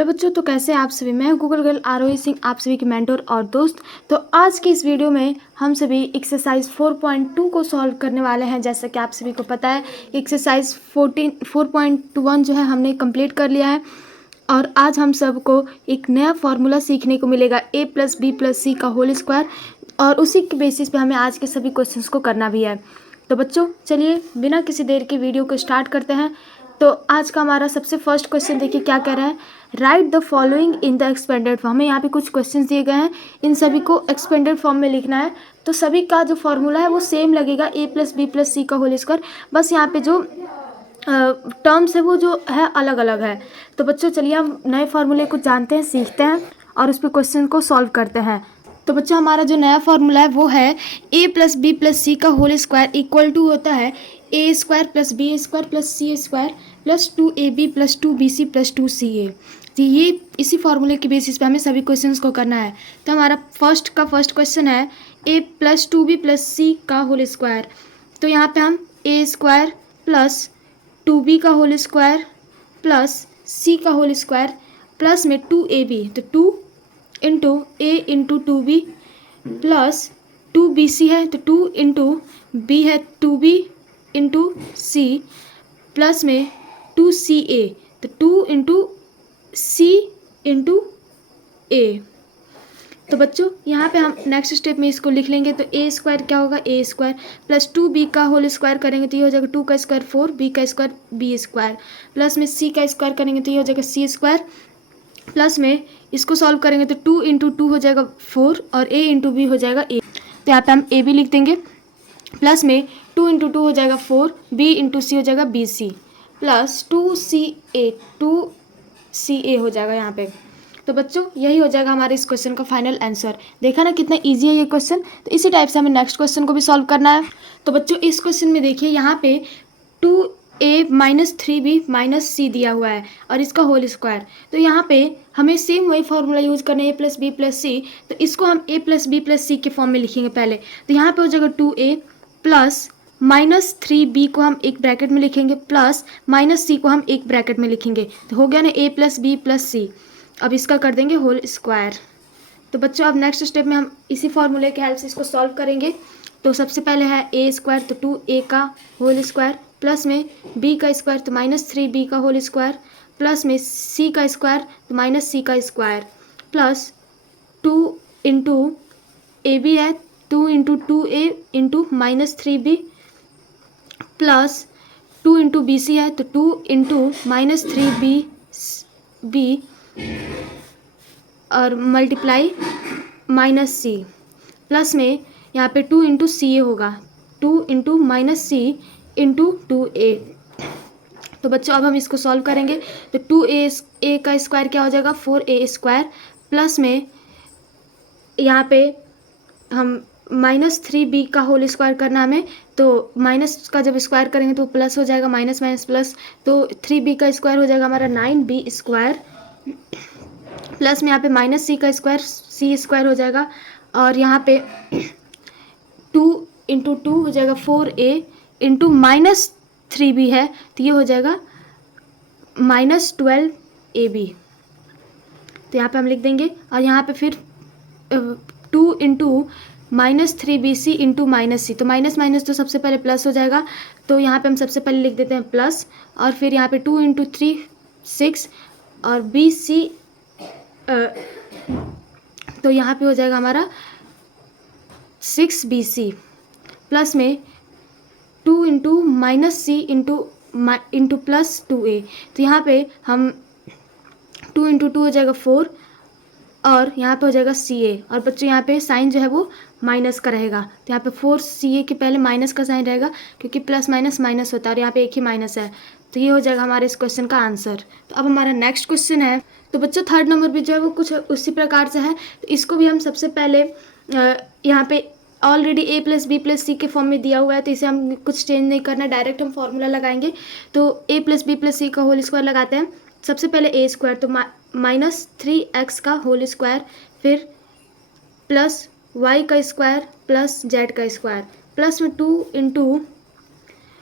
Hello बच्चों, तो कैसे आप सभी। मैं गूगल गर्ल आरोही सिंह, आप सभी की मेंटर और दोस्त। तो आज की इस वीडियो में हम सभी एक्सरसाइज 4.2 को सॉल्व करने वाले हैं। जैसा कि आप सभी को पता है, एक्सरसाइज 4.1 जो है हमने कंप्लीट कर लिया है और आज हम सबको एक नया फॉर्मूला सीखने को मिलेगा, a+b+c का होल स्क्वायर, और उसी के बेसिस पे हमें आज के सभी क्वेश्चंस को करना भी है। तो बच्चों चलिए बिना किसी देर के वीडियो को स्टार्ट करते हैं। तो आज का हमारा सबसे फर्स्ट क्वेश्चन देखिए क्या कह रहा है। Right the following in the expanded form. हमें यहाँ पे कुछ क्वेश्चंस दिए गए हैं, इन सभी को एक्सपेंडेड फॉर्म में लिखना है। तो सभी का जो फॉर्मूला है वो सेम लगेगा, a+b+c का होल स्क्वायर। बस यहाँ पे जो टर्म्स है वो जो है अलग अलग है। तो बच्चों चलिए हम नए फार्मूले को जानते हैं, सीखते हैं और उस पर क्वेश्चन को सॉल्व करते हैं। तो बच्चों हमारा जो नया फार्मूला है वो है a+b+c का होल स्क्वायर इक्वल टू होता है a² + b² + c² + 2ab + 2bc + 2ca। तो ये इसी फार्मूले के बेसिस पे हमें सभी क्वेश्चंस को करना है। तो हमारा फर्स्ट क्वेश्चन है a+2b+c का होल स्क्वायर। तो यहाँ पे हम a² + 2b का होल स्क्वायर प्लस c का होल स्क्वायर प्लस में 2ab, तो 2 into a into 2b plus 2bc है, तो 2 इंटू b है 2b इंटू c प्लस में 2ca, तो 2 इंटू c इंटू a। तो बच्चों यहाँ पे हम नेक्स्ट स्टेप में इसको लिख लेंगे। तो a² क्या होगा, a² प्लस 2b का होल स्क्वायर करेंगे तो ये हो जाएगा 2 का स्क्वायर 4, b का स्क्वायर b² प्लस में c का स्क्वायर करेंगे तो ये हो जाएगा c² प्लस में इसको सॉल्व करेंगे तो 2 इंटू 2 हो जाएगा 4 और a इंटू b हो जाएगा a। तो यहाँ पे हम a भी लिख देंगे प्लस में 2 इंटू 2 हो जाएगा 4, b इंटू c हो जाएगा bc प्लस 2ca हो जाएगा यहाँ पे। तो बच्चों यही हो जाएगा हमारे इस क्वेश्चन का फाइनल आंसर। देखा ना कितना इजी है ये क्वेश्चन। तो इसी टाइप से हमें नेक्स्ट क्वेश्चन को भी सॉल्व करना है। तो बच्चों इस क्वेश्चन में देखिए यहाँ पे 2a - 3b - c दिया हुआ है और इसका होल स्क्वायर। तो यहाँ पे हमें सेम वही फॉर्मूला यूज करना है a+b+c। तो इसको हम a+b+c के फॉर्म में लिखेंगे पहले। तो यहाँ पे हो जाएगा 2a प्लस -3b को हम एक ब्रैकेट में लिखेंगे प्लस -c को हम एक ब्रैकेट में लिखेंगे। तो हो गया ना a+b+c। अब इसका कर देंगे होल स्क्वायर। तो बच्चों अब नेक्स्ट स्टेप में हम इसी फॉर्मूले के हेल्प से इसको सॉल्व करेंगे। तो सबसे पहले है a² तो 2a का होल स्क्वायर प्लस में b का स्क्वायर तो -3b का होल स्क्वायर प्लस में c का स्क्वायर तो -c का स्क्वायर प्लस 2 इंटू ab है 2 into 2a into -3b plus 2 into bc है तो 2 इंटू -3b और मल्टीप्लाई -c प्लस में यहाँ पे 2 इंटू सी ए होगा 2 इंटू -c इंटू 2a। तो बच्चों अब हम इसको सॉल्व करेंगे। तो 2a का स्क्वायर क्या हो जाएगा 4a² प्लस में यहाँ पे हम -3b का होल स्क्वायर करना हमें। तो माइनस का जब स्क्वायर करेंगे तो प्लस हो जाएगा, माइनस माइनस प्लस, तो 3b का स्क्वायर हो जाएगा हमारा 9b² प्लस में यहाँ पे -c का स्क्वायर c² हो जाएगा और यहाँ पे 2 इंटू 2 हो जाएगा 4a इंटू -3b है तो ये हो जाएगा -12ab। तो यहाँ पे हम लिख देंगे और यहाँ पे फिर 2 इंटू -3bc इंटू -c, तो माइनस माइनस तो सबसे पहले प्लस हो जाएगा। तो यहाँ पे हम सबसे पहले लिख देते हैं प्लस और फिर यहाँ पे 2 इंटू 3 6 और bc तो यहाँ पे हो जाएगा हमारा 6bc प्लस में 2 into -c into plus 2a। तो यहाँ पे हम 2 इंटू 2 हो जाएगा 4 और यहाँ पे हो जाएगा ca और बच्चों यहाँ पे साइन जो है वो माइनस का रहेगा। तो यहाँ पे 4ca के पहले माइनस का साइन रहेगा क्योंकि प्लस माइनस माइनस होता है और यहाँ पे एक ही माइनस है। तो ये हो जाएगा हमारे इस क्वेश्चन का आंसर। तो अब हमारा नेक्स्ट क्वेश्चन है। तो बच्चों थर्ड नंबर भी जो है वो कुछ उसी प्रकार से है। तो इसको भी हम सबसे पहले यहाँ पे ऑलरेडी a+b+c के फॉर्म में दिया हुआ है तो इसे हम कुछ चेंज नहीं करना, डायरेक्ट हम फॉर्मूला लगाएंगे। तो a+b+c का होल स्क्वायर लगाते हैं। सबसे पहले a² तो -3x का होल स्क्वायर फिर प्लस y का स्क्वायर प्लस z का स्क्वायर प्लस में 2 into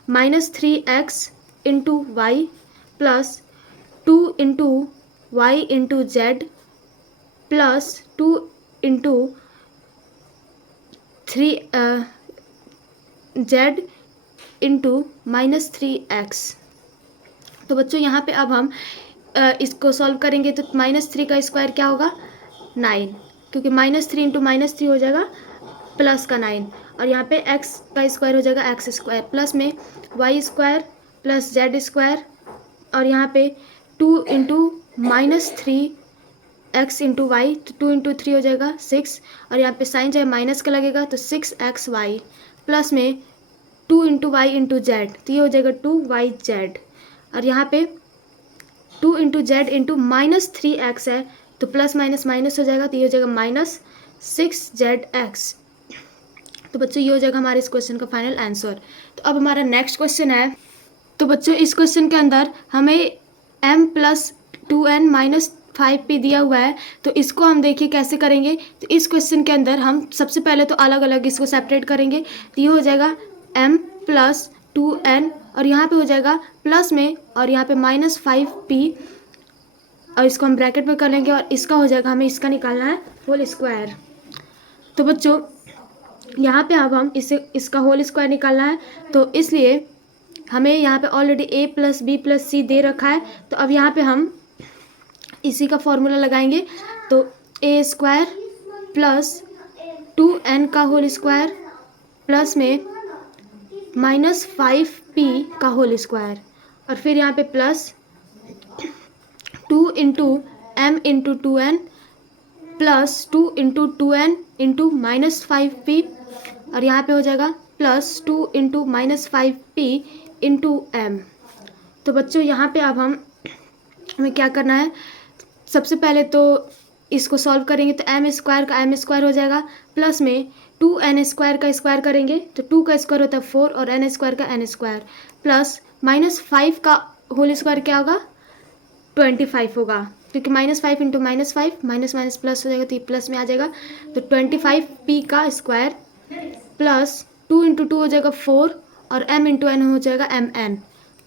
-3x into y plus 2 into y into Z plus 2 into 3 z into -3x। तो बच्चों यहाँ पे अब हम इसको सॉल्व करेंगे तो -3 का स्क्वायर क्या होगा 9, क्योंकि -3 इंटू -3 हो जाएगा प्लस का 9, और यहाँ पे x का स्क्वायर हो जाएगा x स्क्वायर प्लस में y square plus Z square, और यहाँ पे 2 इंटू -3x इंटू वाई, तो 2 इंटू 3 हो जाएगा 6, और यहाँ पे साइन जो है माइनस का लगेगा तो 6xy प्लस में 2 इंटू वाई इंटू जेड, तो ये हो जाएगा 2yz, और यहाँ पे 2 इंटू जेड इंटू -3x है तो प्लस माइनस माइनस हो जाएगा, तो ये हो जाएगा -6zx। तो बच्चों ये हो जाएगा हमारे इस क्वेश्चन का फाइनल आंसर। तो अब हमारा नेक्स्ट क्वेश्चन है। तो बच्चों इस क्वेश्चन के अंदर हमें m plus 2n minus 5p दिया हुआ है, तो इसको हम देखिए कैसे करेंगे। तो इस क्वेश्चन के अंदर हम सबसे पहले तो अलग अलग इसको सेपरेट करेंगे, तो ये हो जाएगा m प्लस 2n, और यहाँ पे हो जाएगा प्लस में और यहाँ पे -5p, और इसको हम ब्रैकेट में कर लेंगे, और इसका हो जाएगा, हमें इसका निकालना है होल स्क्वायर। तो बच्चों यहाँ पे अब हम इसका होल स्क्वायर निकालना है, तो इसलिए हमें यहाँ पे already a plus B plus C दे रखा है, तो अब यहाँ पे हम इसी का फॉर्मूला लगाएंगे। तो a स्क्वायर प्लस 2n का होल स्क्वायर प्लस में -5p का होल स्क्वायर, और फिर यहाँ पे plus 2 into m into 2n plus 2 into 2n into -5p, और यहाँ पे हो जाएगा plus 2 into -5p into m। तो बच्चों यहाँ पे अब हमें क्या करना है, सबसे पहले तो इसको सॉल्व करेंगे, तो m स्क्वायर का m स्क्वायर हो जाएगा प्लस में 2n स्क्वायर का स्क्वायर करेंगे, तो 2 का स्क्वायर होता है 4 और n स्क्वायर का n स्क्वायर, प्लस -5 का होल स्क्वायर क्या होगा 25 होगा, क्योंकि -5 इंटू -5 माइनस माइनस प्लस हो जाएगा, तो ये प्लस में आ जाएगा। तो 25p का स्क्वायर प्लस 2 इंटू 2 हो जाएगा 4, और m इंटू n हो जाएगा mn,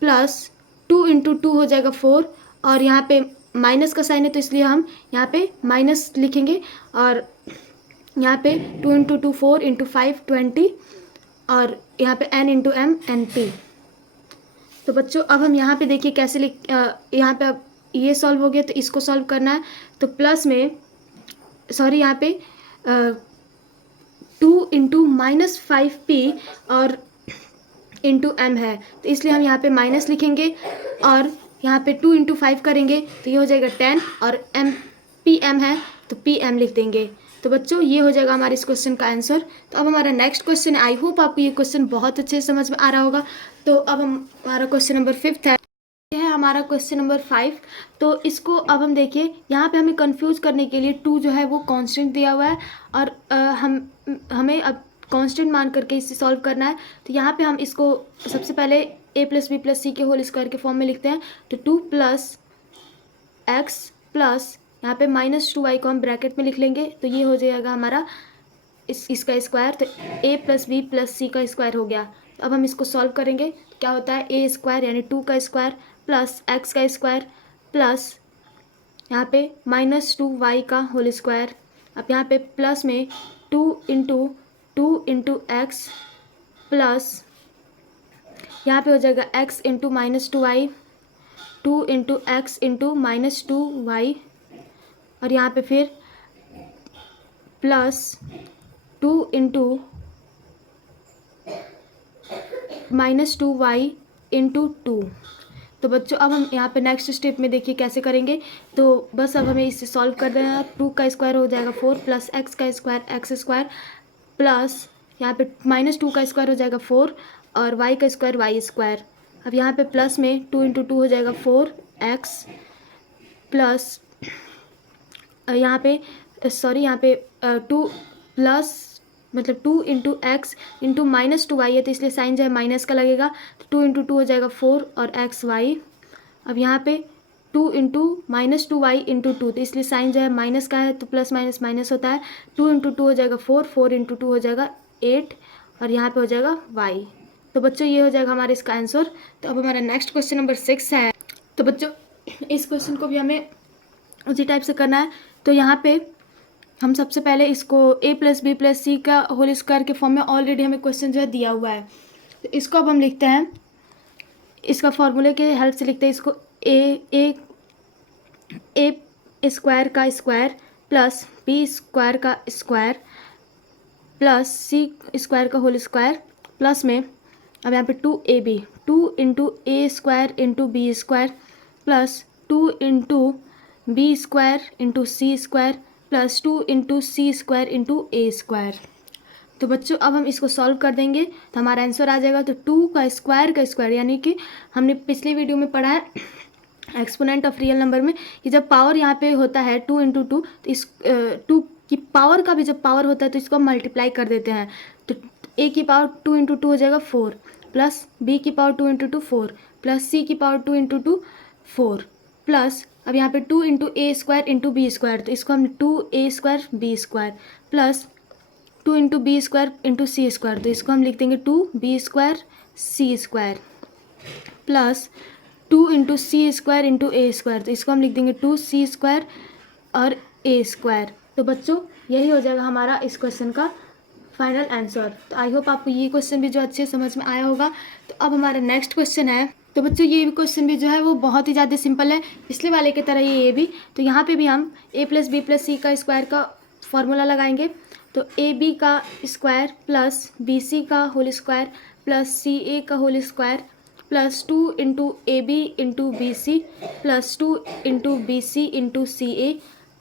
प्लस 2 इंटू 2 हो जाएगा 4, और यहाँ पे माइनस का साइन है तो इसलिए हम यहाँ पे माइनस लिखेंगे, और यहाँ पे 2 इंटू 2 4 इंटू 5 20, और यहाँ पे n इंटू m np। तो बच्चों अब हम यहाँ पे देखिए कैसे यहाँ पे अब ये सॉल्व हो गया, तो इसको सॉल्व करना है, तो प्लस में सॉरी यहाँ पे 2 इंटू -5p और इंटू m है, तो इसलिए हम यहाँ पे माइनस लिखेंगे, और यहाँ पे 2 इंटू 5 करेंगे तो ये हो जाएगा 10, और pm है तो pm लिख देंगे। तो बच्चों ये हो जाएगा हमारे इस क्वेश्चन का आंसर। तो अब हमारा नेक्स्ट क्वेश्चन है, आई होप आपको ये क्वेश्चन बहुत अच्छे से समझ में आ रहा होगा। तो अब हमारा क्वेश्चन नंबर 5 है, ये है हमारा क्वेश्चन नंबर 5। तो इसको अब हम देखिए, यहाँ पे हमें कंफ्यूज करने के लिए 2 जो है वो कांस्टेंट दिया हुआ है, और हमें अब कांस्टेंट मान करके इसे सॉल्व करना है। तो यहाँ पे हम इसको सबसे पहले a प्लस बी प्लस सी के होल स्क्वायर के फॉर्म में लिखते हैं। तो 2 प्लस एक्स प्लस यहाँ पे -2y को हम ब्रैकेट में लिख लेंगे, तो ये हो जाएगा हमारा इसका स्क्वायर। तो a plus B plus C का स्क्वायर हो गया। तो अब हम इसको सॉल्व करेंगे, क्या होता है a स्क्वायर यानी 2 का स्क्वायर प्लस x का स्क्वायर प्लस यहाँ पे -2y का होल स्क्वायर। अब यहाँ पे प्लस में 2 इंटू एक्स प्लस यहाँ पे हो जाएगा x into -2y, 2 into x into -2y, और यहाँ पे फिर प्लस 2 इंटू -2y इंटू 2। तो बच्चों अब हम यहाँ पे नेक्स्ट स्टेप में देखिए कैसे करेंगे। तो बस अब हमें इसे सॉल्व कर देना है। 2 का स्क्वायर हो जाएगा 4 प्लस एक्स का स्क्वायर एक्स स्क्वायर प्लस यहाँ पे -2 का स्क्वायर हो जाएगा 4 और y का स्क्वायर वाई स्क्वायर। अब यहाँ पे प्लस में 2 इंटू 2 हो जाएगा 4x प्लस यहाँ पे सॉरी यहाँ पे 2 प्लस मतलब 2 इंटू एक्स इंटू -2y है, तो इसलिए साइन जो है माइनस का लगेगा। तो 2 इंटू 2 हो जाएगा 4 और xy। अब यहाँ पे 2 इंटू -2y इंटू 2, तो इसलिए साइन जो है माइनस का है, तो प्लस माइनस माइनस होता है। 2 इंटू 2 हो जाएगा 4, 4 इंटू 2 हो जाएगा 8 और यहाँ पे हो जाएगा y। तो बच्चों ये हो जाएगा हमारे इसका आंसर। तो अब हमारा नेक्स्ट क्वेश्चन नंबर 6 है। तो बच्चों इस क्वेश्चन को भी हमें उसी टाइप से करना है। तो यहाँ पे हम सबसे पहले इसको a plus B plus C का होल स्क्वायर के फॉर्म में ऑलरेडी हमें क्वेश्चन जो है दिया हुआ है, तो इसको अब हम लिखते हैं, इसका फॉर्मूले के हेल्प से लिखते हैं इसको ए स्क्वायर का स्क्वायर प्लस बी स्क्वायर का स्क्वायर प्लस सी स्क्वायर का होल स्क्वायर प्लस में अब यहाँ पे 2ab 2 into A square into B square plus 2 into B square into C square plus 2 into C square into A square. तो बच्चों अब हम इसको सॉल्व कर देंगे तो हमारा आंसर आ जाएगा। तो 2 का स्क्वायर यानी कि हमने पिछले वीडियो में पढ़ा है एक्सपोनेंट ऑफ रियल नंबर में कि जब पावर यहाँ पे होता है 2 इंटू 2, तो इस 2 की पावर का भी जब पावर होता है तो इसको हम मल्टीप्लाई कर देते हैं। तो ए की पावर 2 इंटू 2 हो जाएगा 4 प्लस बी की पावर 2 इंटू 2 4 प्लस सी की पावर 2 इंटू 2 4 प्लस अब यहाँ पे 2 into A square into B square, तो इसको हम 2a square B square plus 2 into B square into C square, तो इसको हम लिख देंगे 2b square C square plus 2 into C square into A square, तो इसको हम लिख देंगे 2c स्क्वायर और ए स्क्वायर। तो बच्चों यही हो जाएगा हमारा इस क्वेश्चन का फाइनल आंसर। तो आई होप आपको ये क्वेश्चन भी जो अच्छे समझ में आया होगा। तो अब हमारा नेक्स्ट क्वेश्चन है, तो बच्चों ये क्वेश्चन भी जो है वो बहुत ही ज़्यादा सिंपल है, पिछले वाले की तरह ये भी। तो यहाँ पे भी हम a plus B plus C का स्क्वायर का फॉर्मूला लगाएंगे। तो ए बी का स्क्वायर प्लस बी सी का whole square plus C A का whole square plus 2 into A B into B C plus 2 into B C into C A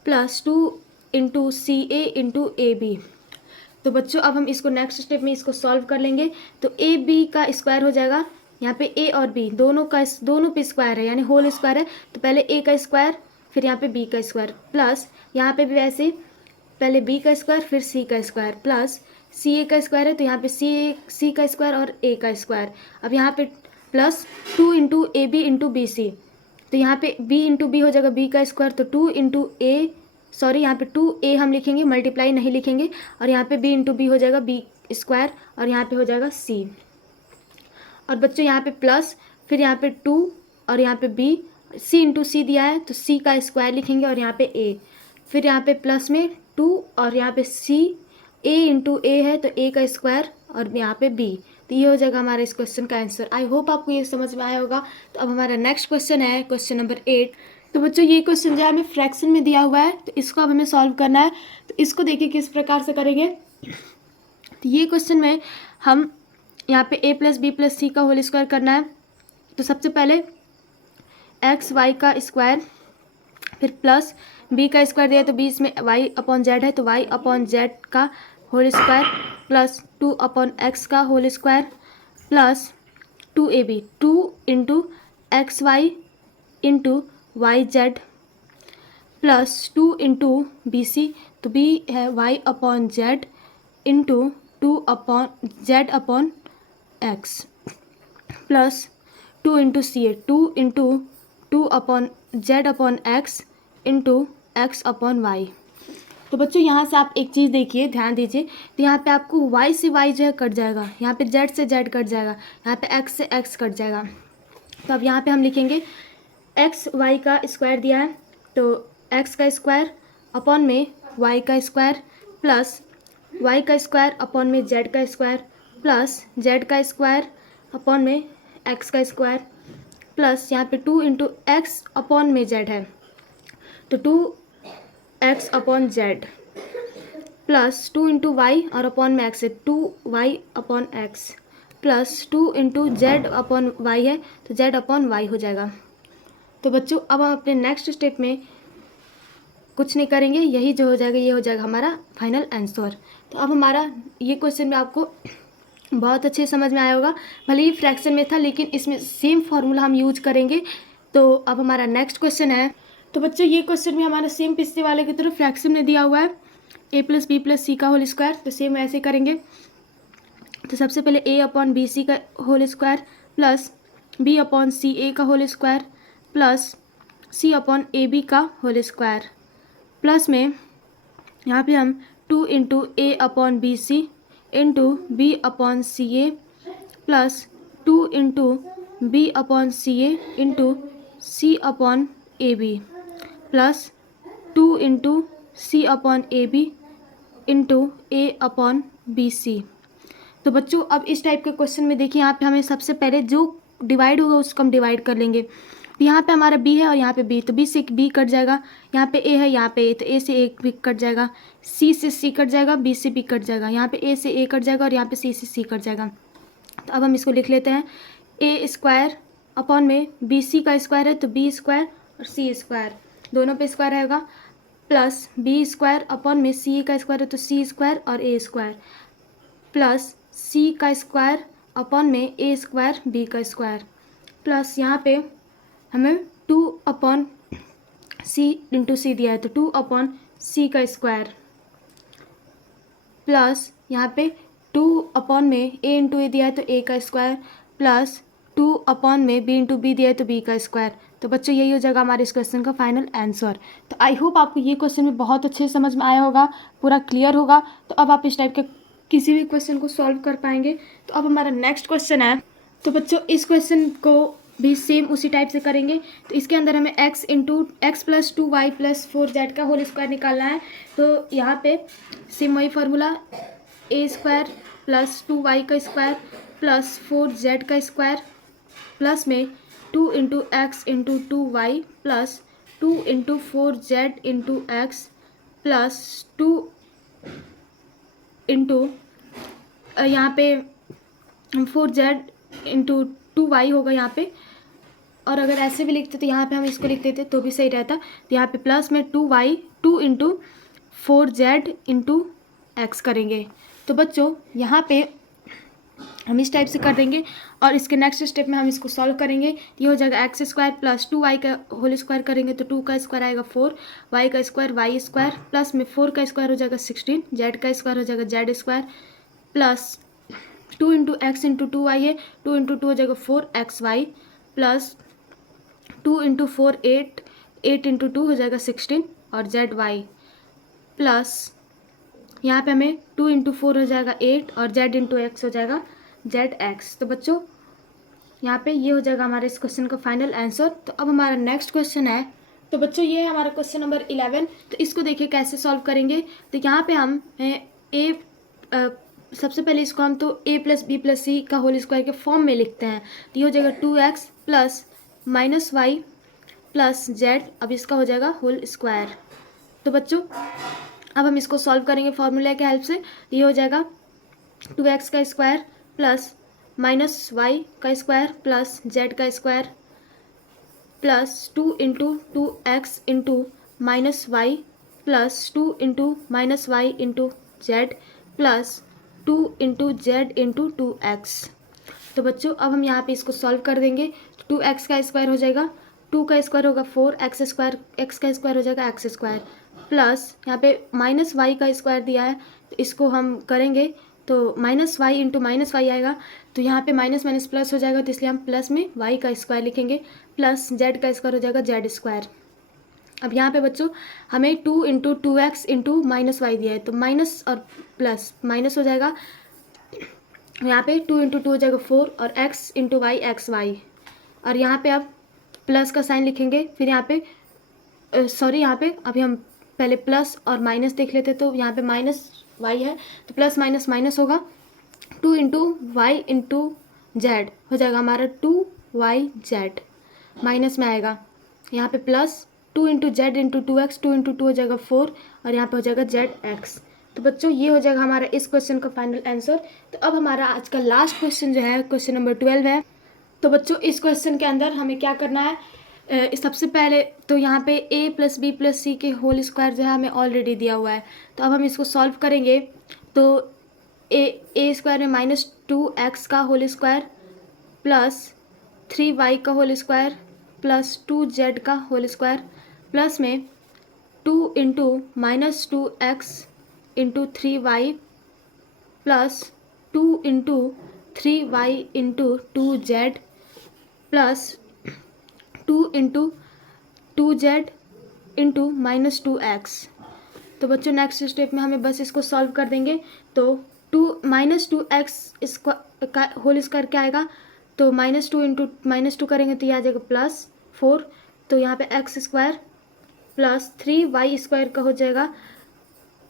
plus 2 into C A into A B. तो बच्चों अब हम इसको next step में इसको solve कर लेंगे। तो ए बी का स्क्वायर हो जाएगा, यहाँ पे ए और बी दोनों पे स्क्वायर है यानी होल स्क्वायर है, तो पहले ए का स्क्वायर फिर यहाँ पे बी का स्क्वायर प्लस यहाँ पे भी वैसे पहले बी का स्क्वायर फिर सी का स्क्वायर प्लस सी ए का स्क्वायर है, तो यहाँ पे सी का स्क्वायर और ए का स्क्वायर। अब यहाँ पे plus 2 into A B into B C, तो यहाँ पे बी इंटू बी हो जाएगा बी का स्क्वायर, तो 2 इंटू ए सॉरी यहाँ पे 2a हम लिखेंगे, मल्टीप्लाई नहीं लिखेंगे, और यहाँ पे b इंटू बी हो जाएगा b स्क्वायर और यहाँ पे हो जाएगा c। और बच्चों यहाँ पे प्लस फिर यहाँ पे 2 और यहाँ पे b, c इंटू सी दिया है तो c का स्क्वायर लिखेंगे और यहाँ पे a, फिर यहाँ पे प्लस में 2 और यहाँ पे c, a इंटू a है तो a का स्क्वायर और यहाँ पे b। तो ये हो जाएगा हमारा इस क्वेश्चन का आंसर। आई होप आपको ये समझ में आया होगा। तो अब हमारा नेक्स्ट क्वेश्चन है क्वेश्चन नंबर 8। तो बच्चों ये क्वेश्चन जो है हमें फ्रैक्शन में दिया हुआ है, तो इसको अब हमें सॉल्व करना है। तो इसको देखिए किस प्रकार से करेंगे। तो ये क्वेश्चन में हम यहाँ पे a plus B plus C का होल स्क्वायर करना है। तो सबसे पहले एक्स वाई का स्क्वायर फिर प्लस b का स्क्वायर दिया है तो b इसमें y अपॉन जेड है तो y अपॉन जेड का whole square plus 2 upon X का whole square plus 2ab 2 into X Y into Y Z plus 2 into B C, तो बी है y upon Z into 2 upon Z upon X plus 2 into C A 2 into 2 upon Z upon X into X upon Y. तो बच्चों यहाँ से आप एक चीज़ देखिए, ध्यान दीजिए। तो यहाँ पे आपको y से y जो है कट जाएगा, यहाँ पे z से z कट जाएगा, यहाँ पे x से x कट जाएगा। तो अब यहाँ पे हम लिखेंगे एक्स वाई का स्क्वायर दिया है तो x का स्क्वायर अपॉन में y का स्क्वायर प्लस y का स्क्वायर अपॉन में z का स्क्वायर प्लस z का स्क्वायर अपॉन में x का स्क्वायर प्लस यहाँ पे 2 इंटू एक्स अपॉन में z है तो 2x upon Z plus 2 into Y और अपॉन में x है 2y upon X plus 2 into Z upon Y है तो z अपॉन वाई हो जाएगा। तो बच्चों अब हम अपने नेक्स्ट स्टेप में कुछ नहीं करेंगे, यही जो हो जाएगा ये हो जाएगा हमारा फाइनल आंसर। तो अब हमारा ये क्वेश्चन भी आपको बहुत अच्छे समझ में आया होगा, भले ही फ्रैक्शन में था लेकिन इसमें सेम फार्मूला हम यूज करेंगे। तो अब हमारा नेक्स्ट क्वेश्चन है। तो बच्चों ये क्वेश्चन भी हमारा सेम पिछले वाले की तरह फ्रैक्शन में दिया हुआ है a plus B plus C का होल स्क्वायर, तो सेम ऐसे करेंगे। तो सबसे पहले a अपॉन बी सी का whole square plus b upon C A का whole square plus c upon A B का होल स्क्वायर प्लस में यहाँ पे हम 2 into A upon B C into B upon C A plus 2 into B upon C A into C upon A B plus two into C upon A B into A upon B C. तो बच्चों अब इस type के question में देखिए यहाँ पे हमें सबसे पहले जो डिवाइड होगा उसको हम डिवाइड कर लेंगे। तो यहाँ पे हमारा b है और यहाँ पे b, तो b से b कट जाएगा, यहाँ पे a है यहाँ पे a, तो a से a भी कट जाएगा, c से c कट जाएगा, b से b कट जाएगा, यहाँ पे a से a कट जाएगा और यहाँ पे c से c कट जाएगा। तो अब हम इसको लिख लेते हैं, a स्क्वायर अपॉन में बी सी का स्क्वायर है तो b स्क्वायर और c स्क्वायर दोनों पे स्क्वायर रहेगा, प्लस b स्क्वायर अपॉन में c का स्क्वायर है तो c स्क्वायर और a स्क्वायर, प्लस c का स्क्वायर अपॉन में a स्क्वायर b का स्क्वायर, प्लस यहाँ पे हमें 2 अपॉन सी इंटू सी दिया है तो 2 अपॉन सी का स्क्वायर, प्लस यहाँ पे 2 अपॉन में ए इंटू ए दिया है तो ए का स्क्वायर, प्लस 2 अपॉन में बी इंटू बी दिया है तो बी का स्क्वायर। तो बच्चों यही हो जाएगा हमारे इस क्वेश्चन का फाइनल आंसर। तो आई होप आपको ये क्वेश्चन भी बहुत अच्छे से समझ में आया होगा, पूरा क्लियर होगा। तो अब आप इस टाइप के किसी भी क्वेश्चन को सॉल्व कर पाएंगे। तो अब हमारा नेक्स्ट क्वेश्चन है, तो बच्चों इस क्वेश्चन को भी सेम उसी टाइप से करेंगे। तो इसके अंदर हमें x into x plus 2y plus 4z का होल स्क्वायर निकालना है। तो यहाँ पे सेम वही formula, a square plus 2y का स्क्वायर प्लस 4z का स्क्वायर प्लस में 2 into x into 2y plus 2 into 4z into x plus 2 into यहाँ पे 4z इंटू 2y होगा यहाँ पे, और अगर ऐसे भी लिखते तो यहाँ पे हम इसको लिख देते तो भी सही रहता। तो यहाँ पे प्लस में 2y 2 into 4z into x करेंगे। तो बच्चों यहाँ पे हम इस टाइप से कर देंगे और इसके नेक्स्ट स्टेप में हम इसको सॉल्व करेंगे। ये हो जाएगा एक्स स्क्वायर प्लस 2y का होल स्क्वायर करेंगे तो 2 का स्क्वायर आएगा 4, y का स्क्वायर y स्क्वायर प्लस में 4 का स्क्वायर हो जाएगा 16, z का स्क्वायर हो जाएगा z square plus 2 into x into 2y है, 2 इंटू 2 हो जाएगा 4xy प्लस 2 इंटू 4 8, 8 इंटू 2 हो जाएगा 16 और zy प्लस यहाँ पे हमें 2 इंटू 4 हो जाएगा 8 और z इंटू एक्स हो जाएगा zx। तो बच्चों यहाँ पे ये हो जाएगा हमारे इस क्वेश्चन का फाइनल आंसर। तो अब हमारा नेक्स्ट क्वेश्चन है, तो बच्चों ये है हमारा क्वेश्चन नंबर 11। तो इसको देखिए कैसे सॉल्व करेंगे। तो यहाँ पे हम सबसे पहले इसको हम तो a plus B plus C का होल स्क्वायर के फॉर्म में लिखते हैं। तो ये हो जाएगा 2x plus minus Y plus Z, अब इसका हो जाएगा होल स्क्वायर। तो बच्चों अब हम इसको सॉल्व करेंगे फॉर्मूले के हेल्प से। ये हो जाएगा 2x का स्क्वायर प्लस माइनस वाई का स्क्वायर प्लस जेड का square plus 2 into 2x into minus Y plus 2 into minus Y into Z plus 2 into Z into 2x। तो बच्चों अब हम यहाँ पे इसको सॉल्व कर देंगे। 2x का स्क्वायर हो जाएगा, 2 का स्क्वायर होगा 4x स्क्वायर, x का स्क्वायर हो जाएगा x स्क्वायर प्लस यहाँ पे माइनस वाई का स्क्वायर दिया है तो इसको हम करेंगे तो minus Y into minus Y आएगा। तो यहाँ पे माइनस माइनस प्लस हो जाएगा तो इसलिए हम प्लस में y का स्क्वायर लिखेंगे प्लस z का स्क्वायर हो जाएगा z स्क्वायर। अब यहाँ पे बच्चों हमें 2 into 2x into minus Y दिया है तो माइनस और प्लस माइनस हो जाएगा, यहाँ पे 2 इंटू 2 हो जाएगा 4 और x into Y X Y, और यहाँ पे अब प्लस का साइन लिखेंगे। फिर यहाँ पे यहाँ पे अभी हम पहले प्लस और माइनस देख लेते। तो यहाँ पे माइनस वाई है तो प्लस माइनस माइनस होगा, 2 इंटू वाई इंटू जेड हो जाएगा हमारा 2yz माइनस में आएगा यहाँ पे plus 2 into Z into 2x, 2 into 2 हो जाएगा 4 और यहाँ पे हो जाएगा zx। तो बच्चों ये हो जाएगा हमारा इस क्वेश्चन का फाइनल आंसर। तो अब हमारा आज का लास्ट क्वेश्चन जो है क्वेश्चन नंबर 12 है। तो बच्चों इस क्वेश्चन के अंदर हमें क्या करना है, सबसे पहले तो यहाँ पे a प्लस बी प्लस सी के होल स्क्वायर जो है हमें ऑलरेडी दिया हुआ है। तो अब हम इसको सॉल्व करेंगे। तो ए स्क्वायर में माइनस 2x का होल स्क्वायर प्लस 3y का होल स्क्वायर प्लस 2z का होल स्क्वायर प्लस में 2 into minus 2x into 3y plus 2 into 3y into 2z plus 2 into 2z into minus 2x। तो बच्चों next step में हमें बस इसको सॉल्व कर देंगे। तो 2 माइनस 2x का होल स्क्वायर क्या आएगा, तो माइनस 2 इंटू माइनस 2 करेंगे तो ये आ जाएगा प्लस 4। तो यहाँ पे एक्स स्क्वायर प्लस 3y² का हो जाएगा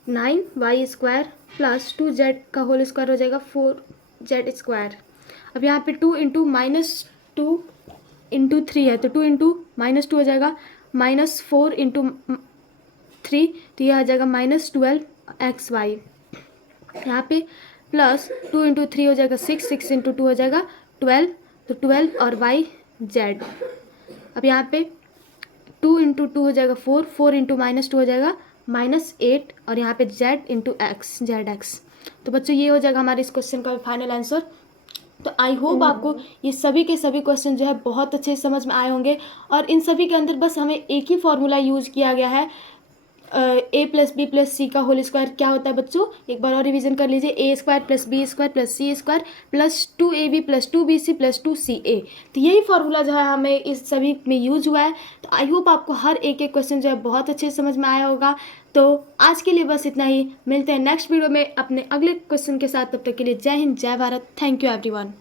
9y² प्लस 2z का होल स्क्वायर हो जाएगा 4z²। अब यहाँ पे 2 इंटू -2 है तो 2 इंटू -2 हो जाएगा -4 इंटू 3, तो यह आ जाएगा -12xy। यहाँ पे प्लस 2 इंटू 3 हो जाएगा 6, 6 इंटू 2 हो जाएगा 12, तो 12 और yz। अब यहाँ पे 2 इंटू 2 हो जाएगा 4, 4 इंटू -2 हो जाएगा -8, और यहाँ पे z इंटू x, zx। तो बच्चों ये हो जाएगा हमारे इस क्वेश्चन का फाइनल आंसर। तो आई होप आपको ये सभी के सभी क्वेश्चन जो है बहुत अच्छे समझ में आए होंगे, और इन सभी के अंदर बस हमें एक ही फॉर्मूला यूज़ किया गया है, a + b + c का होल स्क्वायर क्या होता है बच्चों, एक बार और रिवीजन कर लीजिए, a² + b² + c² plus 2ab + 2bc + 2ca। तो यही फार्मूला जो है हमें इस सभी में यूज हुआ है। तो आई होप आपको हर एक एक क्वेश्चन जो है बहुत अच्छे से समझ में आया होगा। तो आज के लिए बस इतना ही, मिलते हैं नेक्स्ट वीडियो में अपने अगले क्वेश्चन के साथ। तब तक के लिए जय हिंद, जय भारत, थैंक यू एवरीवन।